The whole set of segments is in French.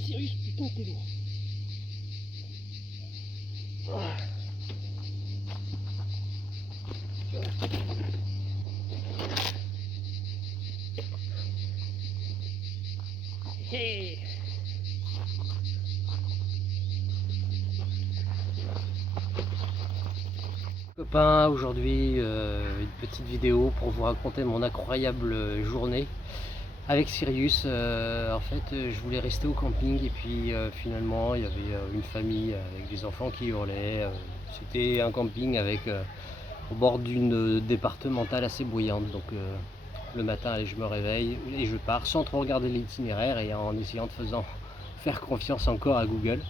Cyrus, putain, t'es lourd. Ah. Hey. Copains, aujourd'hui une petite vidéo pour vous raconter mon incroyable journée avec Sirius. En fait, je voulais rester au camping et puis finalement il y avait une famille avec des enfants qui hurlaient. C'était un camping avec au bord d'une départementale assez bruyante. Donc le matin, allez, je me réveille et je pars sans trop regarder l'itinéraire et en essayant de faire confiance encore à Google.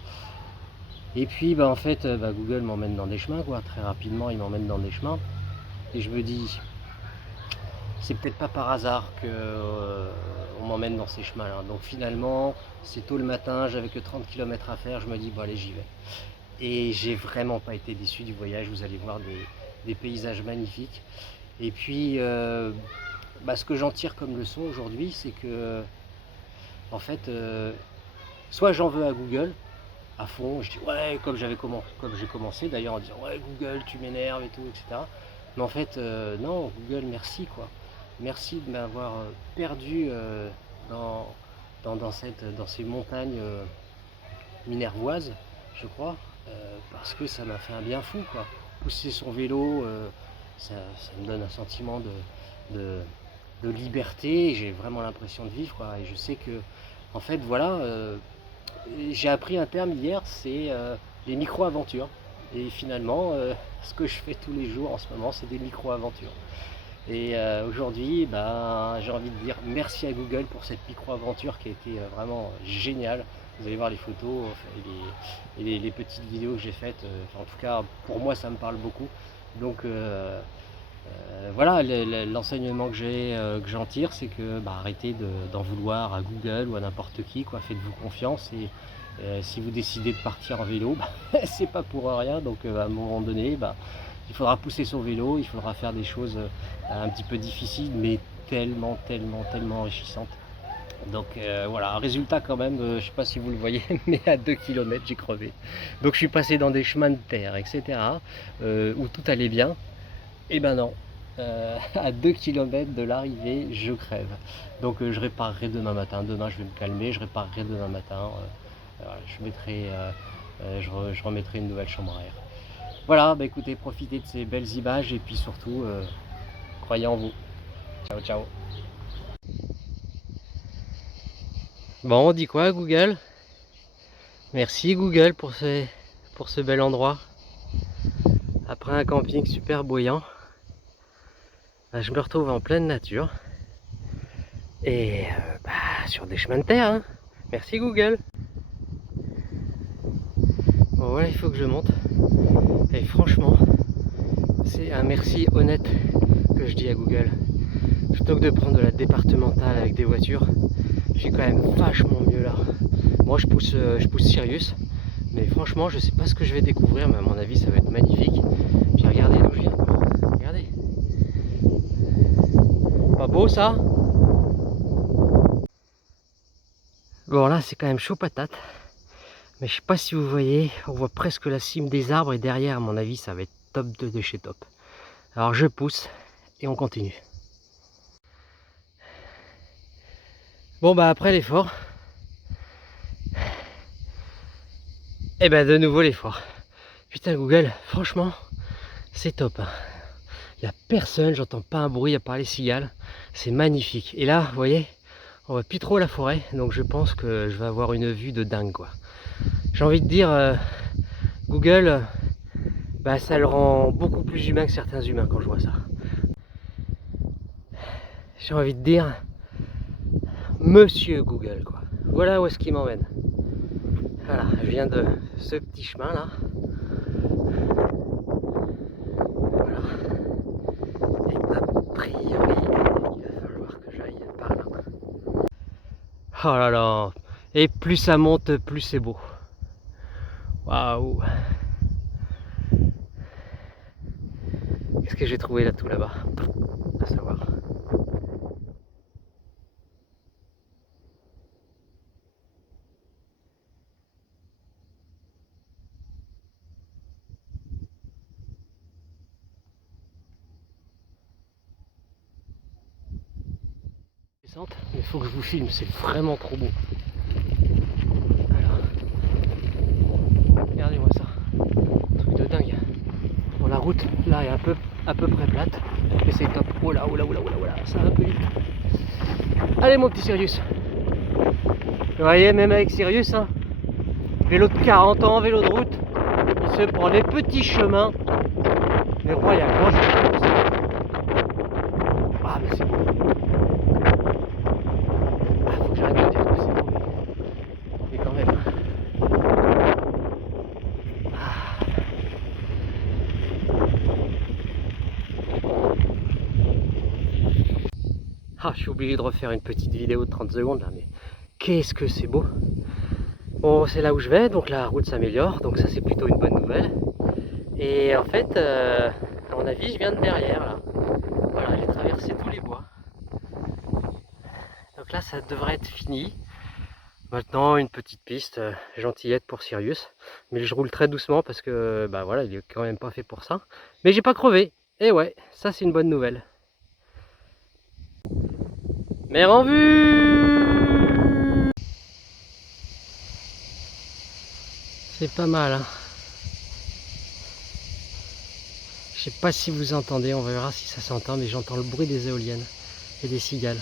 Et puis en fait Google m'emmène dans des chemins, quoi. Très rapidement il m'emmène dans des chemins et je me dis c'est peut-être pas par hasard que on m'emmène dans ces chemins là. Donc finalement c'est tôt le matin, j'avais que 30 km à faire, je me dis bon allez, j'y vais. Et j'ai vraiment pas été déçu du voyage, vous allez voir des paysages magnifiques. Et puis ce que j'en tire comme leçon aujourd'hui, c'est que en fait soit j'en veux à Google à fond, je dis ouais, comme j'ai commencé d'ailleurs en disant ouais Google tu m'énerves et tout, etc. Mais en fait non, Google merci, quoi. Merci de m'avoir perdu dans ces montagnes minervoises, je crois, parce que ça m'a fait un bien fou, quoi. Pousser son vélo, ça me donne un sentiment de liberté, j'ai vraiment l'impression de vivre, quoi. Et je sais que en fait voilà, j'ai appris un terme hier, c'est les micro-aventures. Et finalement, ce que je fais tous les jours en ce moment, c'est des micro-aventures. Et aujourd'hui, j'ai envie de dire merci à Google pour cette micro-aventure qui a été vraiment géniale. Vous allez voir les photos et les petites vidéos que j'ai faites. En tout cas, pour moi, ça me parle beaucoup. Donc voilà, l'enseignement que j'en tire, c'est que arrêtez d'en vouloir à Google ou à n'importe qui, quoi. Faites-vous confiance et si vous décidez de partir en vélo, c'est pas pour rien. Donc à un moment donné, il faudra pousser son vélo, il faudra faire des choses un petit peu difficiles, mais tellement enrichissantes. Donc voilà, résultat quand même, je sais pas si vous le voyez, mais à 2 km j'ai crevé. Donc je suis passé dans des chemins de terre, etc., où tout allait bien. Et non, à 2 km de l'arrivée, je crève. Donc je réparerai demain matin. Demain, je vais me calmer, je réparerai demain matin. Je remettrai une nouvelle chambre à air. Voilà, écoutez, profitez de ces belles images et puis surtout, croyez en vous. Ciao, ciao. Bon, on dit quoi, Google? Merci Google pour ce bel endroit. Après un camping super bruyant, je me retrouve en pleine nature. Et sur des chemins de terre, hein. Merci Google. Bon voilà, il faut que je monte. Et franchement, c'est un merci honnête que je dis à Google. Plutôt que de prendre de la départementale avec des voitures, je suis quand même vachement mieux là. Moi je pousse Sirius, mais franchement je sais pas ce que je vais découvrir, mais à mon avis ça va être magnifique. Puis regardez d'où je viens. Regardez. Pas beau ça? Bon là c'est quand même chaud patate. Mais je sais pas si vous voyez, on voit presque la cime des arbres et derrière à mon avis ça va être top de chez top. Alors je pousse et on continue. Bon après l'effort, et de nouveau l'effort. Putain Google, franchement c'est top, hein. Il n'y a personne, j'entends pas un bruit à part les cigales, c'est magnifique. Et là vous voyez, on voit plus trop la forêt, donc je pense que je vais avoir une vue de dingue, quoi. J'ai envie de dire, Google, ça le rend beaucoup plus humain que certains humains quand je vois ça. J'ai envie de dire, Monsieur Google, quoi. Voilà où est-ce qu'il m'emmène. Voilà, je viens de ce petit chemin là. Voilà. Et a priori, il va falloir que j'aille par là. Oh là là. Et plus ça monte, plus c'est beau. Waouh. Qu'est-ce que j'ai trouvé là tout là-bas? À savoir. descente, mais il faut que je vous filme, c'est vraiment trop beau. Alors, regardez-moi ça, truc de dingue. Bon, la route là est à peu près plate, mais c'est top. Oh là, oh là, oh là, oh là, oh là, ça va un peu vite. Allez mon petit Sirius. Vous voyez, même avec Sirius, hein, vélo de 40 ans, vélo de route, il se prend les petits chemins, mais royal. Moi, ah, mais c'est beau. Ah, faut que j'arrête de dire que c'est beau, mais quand même. Ah, je suis obligé de refaire une petite vidéo de 30 secondes là, mais qu'est-ce que c'est beau. Bon, c'est là où je vais, donc la route s'améliore, donc ça c'est plutôt une bonne nouvelle. Et en fait, à mon avis, je viens de derrière là. Voilà, j'ai traversé tous les bois. Donc là, ça devrait être fini. Maintenant, une petite piste gentillette pour Sirius. Mais je roule très doucement parce que, bah voilà, il est quand même pas fait pour ça. Mais j'ai pas crevé. Et ouais, ça c'est une bonne nouvelle. Mer en vue! C'est pas mal, hein. Je sais pas si vous entendez, on verra si ça s'entend, mais j'entends le bruit des éoliennes et des cigales.